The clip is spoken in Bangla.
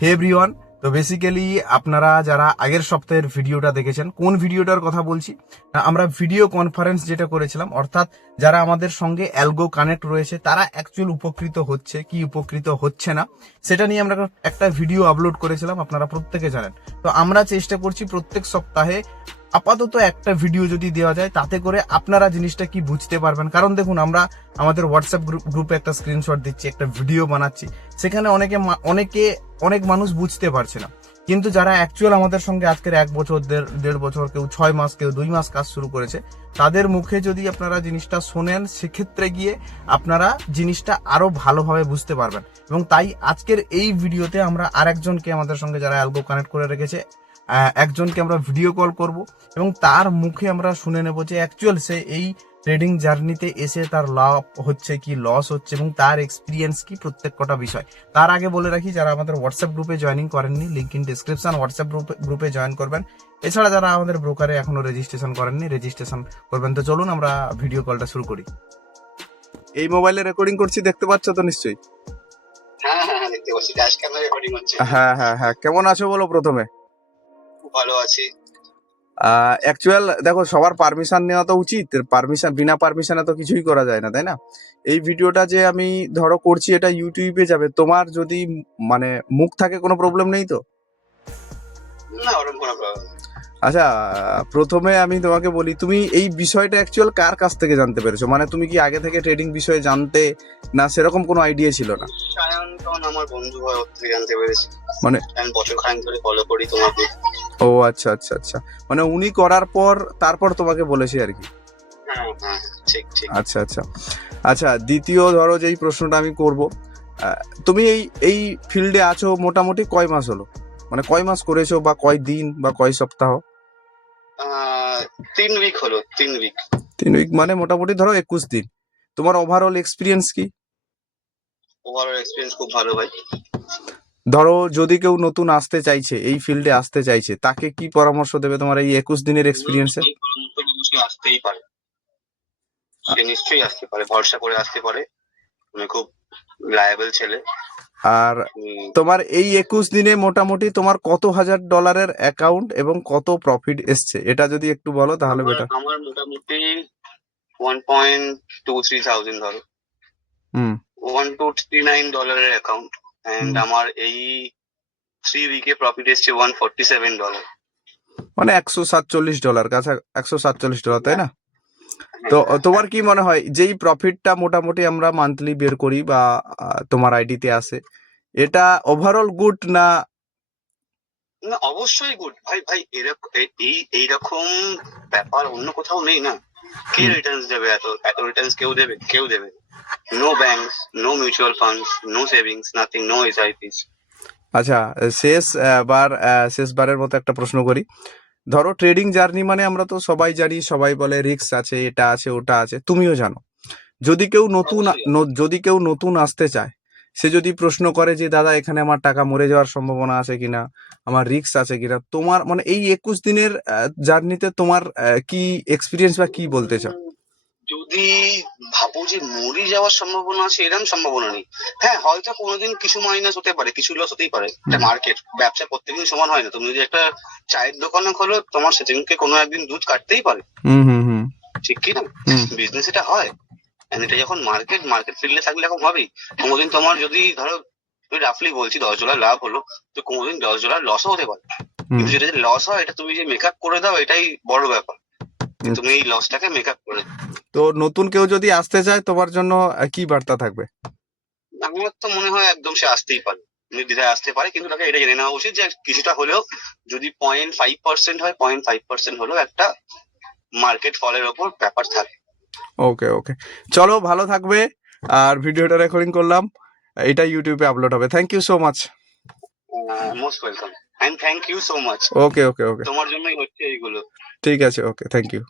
হে এভরিওয়ান, তো বেসিক্যালি আপনারা যারা আগের সপ্তাহের ভিডিওটা দেখেছেন, কোন ভিডিওটার কথা বলছি, আমরা ভিডিও কনফারেন্স যেটা করেছিলাম, অর্থাৎ যারা আমাদের সঙ্গে অ্যালগো কানেক্ট রয়েছে তারা অ্যাকচুয়াল উপকৃত হচ্ছে কি উপকৃত হচ্ছে না সেটা নিয়ে আমরা একটা ভিডিও আপলোড করেছিলাম, আপনারা প্রত্যেকে জানেন। তো আমরা চেষ্টা করছি প্রত্যেক সপ্তাহে আপাতত একটা ভিডিও যদি দেওয়া যায়, তাতে করে আপনারা জিনিসটা কি বুঝতে পারবেন। কারণ দেখুন, আমরা আমাদের হোয়াটসঅ্যাপ গ্রুপে একটা স্ক্রিনশট দিচ্ছি, একটা ভিডিও বানাচ্ছি, সেখানে অনেক মানুষ বুঝতে পারছে না। কিন্তু যারা অ্যাকচুয়াল আমাদের সঙ্গে আজকের 1 বছর, দেড় বছর, কেউ 6 মাস, কেউ 2 মাস কাজ শুরু করেছে, তাদের মুখে যদি আপনারা জিনিসটা শোনেন, সেক্ষেত্রে গিয়ে আপনারা জিনিসটা আরো ভালোভাবে বুঝতে পারবেন। এবং তাই আজকের এই ভিডিওতে আমরা আরেকজনকে আমাদের সঙ্গে যারা অ্যালগো কানেক্ট করে রেখেছে, একজনকে আমরা ভিডিও কল করব এবং তার মুখে আমরা শুনে নেব যে অ্যাকচুয়াল সে এই ট্রেডিং জার্নিতে এসে তার লাভ হচ্ছে কি লস হচ্ছে এবং তার এক্সপিরিয়েন্স কি, প্রত্যেক কটা বিষয়। তার আগে বলে রাখি, যারা আমাদের হোয়াটসঅ্যাপ গ্রুপে জয়েনিং করেননি, লিঙ্ক ইন ডিসক্রিপশন, হোয়াটসঅ্যাপ গ্রুপে জয়েন করবেন। এছাড়া যারা আমাদের ব্রোকারে এখনো রেজিস্ট্রেশন করেননি, রেজিস্ট্রেশন করবেন। তো চলুন আমরা ভিডিও কলটা শুরু করি। এই মোবাইলে রেকর্ডিং করছি, দেখতে পাচ্ছ তো নিশ্চয়ই? হ্যাঁ হ্যাঁ হ্যাঁ, দেখতে পাচ্ছি, ড্যাশ ক্যামেরা রেকর্ডিং হচ্ছে। হ্যাঁ হ্যাঁ হ্যাঁ, কেমন আছো বলো প্রথমে? খুব ভালো আছি। অ্যাকচুয়াল দেখো, সবার পারমিশন নেওয়া তো উচিত। বিনা পারমিশনে তো কিছুই করা যায় না, তাই না? এই ভিডিওটা যে আমি ধরো করছি, এটা ইউটিউবে যাবে। তোমার যদি মানে মুখ থাকে, কোনো প্রবলেম নেই তো? না, ওরকম কোনো প্রবলেম। আচ্ছা, প্রথমে আমি তোমাকে বলি, তুমি এই বিষয়টা অ্যাকচুয়াল কার কাছ থেকে জানতে পেরেছো? মানে তুমি কি আগে থেকে ট্রেডিং বিষয়ে জানতে, না সেরকম কোনো আইডিয়া ছিল না? সায়ন্তন আমার বন্ধু হয়, ওর থেকে জানতে পেরেছি। মানে আমি বছর খানেক ধরে ফলো করি তোমাকে। ও আচ্ছা আচ্ছা আচ্ছা, মানে উনি করার পর তারপর তোমাকে বলেছে আর কি? হ্যাঁ হ্যাঁ, ঠিক ঠিক। আচ্ছা আচ্ছা আচ্ছা, দ্বিতীয় ধরো যেই প্রশ্নটা আমি করব, তুমি এই এই ফিল্ডে আছো মোটামুটি কয় মাস হলো? মানে কয় মাস করেছো, বা কয় দিন, বা কয় সপ্তাহ? 3 উইক হলো, 3 উইক। 3 উইক, মানে মোটামুটি ধরো 21 দিন। তোমার ওভারঅল এক্সপিরিয়েন্স কি? ওভারঅল এক্সপিরিয়েন্স খুব ভালো ভাই। ধরো যদি কেউ নতুন আসতে চাইছে, এই ফিল্ডে আসতে চাইছে, তাকে কি পরামর্শ দেবে তোমার এই 21 দিনের এক্সপিরিয়েন্সে? এই পরামর্শ মানুষকে আসতেই পারে, সে নিশ্চয়ই আসতে পারে, ভরসা করে আসতে পারে। তুমি খুব রিলায়েবল ছেলে। আর তোমার এই 21 দিনে মোটামুটি তোমার কত $1,000 অ্যাকাউন্ট এবং কত প্রফিট এসছে, এটা যদি একটু বলো তাহলে বেটার। আমার মোটামুটি 1.23 থাউজেন্ড ধরো, $1,239 অ্যাকাউন্ট। এন্ড আমার এই 3 উইকে প্রফিট এসছে $147। মানে $147 কাছে, $147, তাই না? তো তোমার কি মনে হয়, যেই প্রফিটটা মোটামুটি আমরা মান্থলি বের করি বা তোমার আইডিতে আসে, এটা ওভারঅল গুড না? না, অবশ্যই গুড ভাই। ভাই এরকম এইরকম ব্যাপার অন্য কোথাও নেই না। কে রিটার্নস দেবে? এত এত রিটার্নস কেউ দেবে? কেউ দেবে? No banks, no mutual funds, no savings, nothing, no SIPs. আচ্ছা, শেষবারের মতো একটা প্রশ্ন করি। ধরো ট্রেডিং জার্নি মানে আমরা তো সবাই জানি, সবাই বলে রিস্ক আছে, এটা আছে, ওটা আছে, তুমিও জানো। যদি কেউ নতুন আসতে চায়, সে যদি প্রশ্ন করে যে দাদা এখানে আমার টাকা মরে যাওয়ার সম্ভাবনা আছে কিনা, আমার রিস্ক আছে কিনা, তোমার মানে এই 21 দিনের জার্নিতে তোমার কি এক্সপিরিয়েন্স বা কি বলতে চাও? যদি ভাবো যে মরে যাওয়ার সম্ভাবনা আছে, এরকম সম্ভাবনা নেই। হ্যাঁ, হয়তো কোনোদিন কিছু মাইনাস হতে পারে, কিছু লস হতেই পারে। এটা মার্কেট, ব্যবসা প্রত্যেকদিন সমান হয় না। তুমি যদি একটা চায়ের দোকানে খোলো, তোমার সেদিনকে কোনো একদিন দুধ কাটতেই পারে, ঠিক কি না? বিজনেস এটা হয়। And এটা যখন মার্কেট ফিল্ডে থাকলে এখন হবেই। কোনোদিন তোমার যদি ধরো, তুমি রাফলি বলছি $10 লাভ হলো, তো কোনোদিন $10 লসও হতে পারে। কিন্তু যেটা যদি লস হয়, এটা তুমি যে মেকআপ করে দাও, এটাই বড় ব্যাপার। তুমি এই লসটাকে মেকআপ করে দাও। তো নতুন কেউ যদি আসতে চায়, তোমার জন্য কি বার্তা থাকবে? আমার তো মনে হয় একদম সে আসতেই পারে, নির্দ্বিধায় আসতে পারে। কিন্তু তাকে এটা জেনে নেওয়া উচিত যে কিছুটা হলেও, যদি 0.5% হয়, 0.5% হলেও একটা মার্কেট ফলের ওপর ব্যাপার থাকে। ওকে ওকে, চলো ভালো থাকবে। আর ভিডিওটা রেকর্ডিং করলাম, এটা ইউটিউবে আপলোড হবে। Thank you so much. Most welcome, and thank you so much. Okay okay okay, তোমার জন্যই হচ্ছে এইগুলো। ঠিক আছে, ওকে, থ্যাংক ইউ।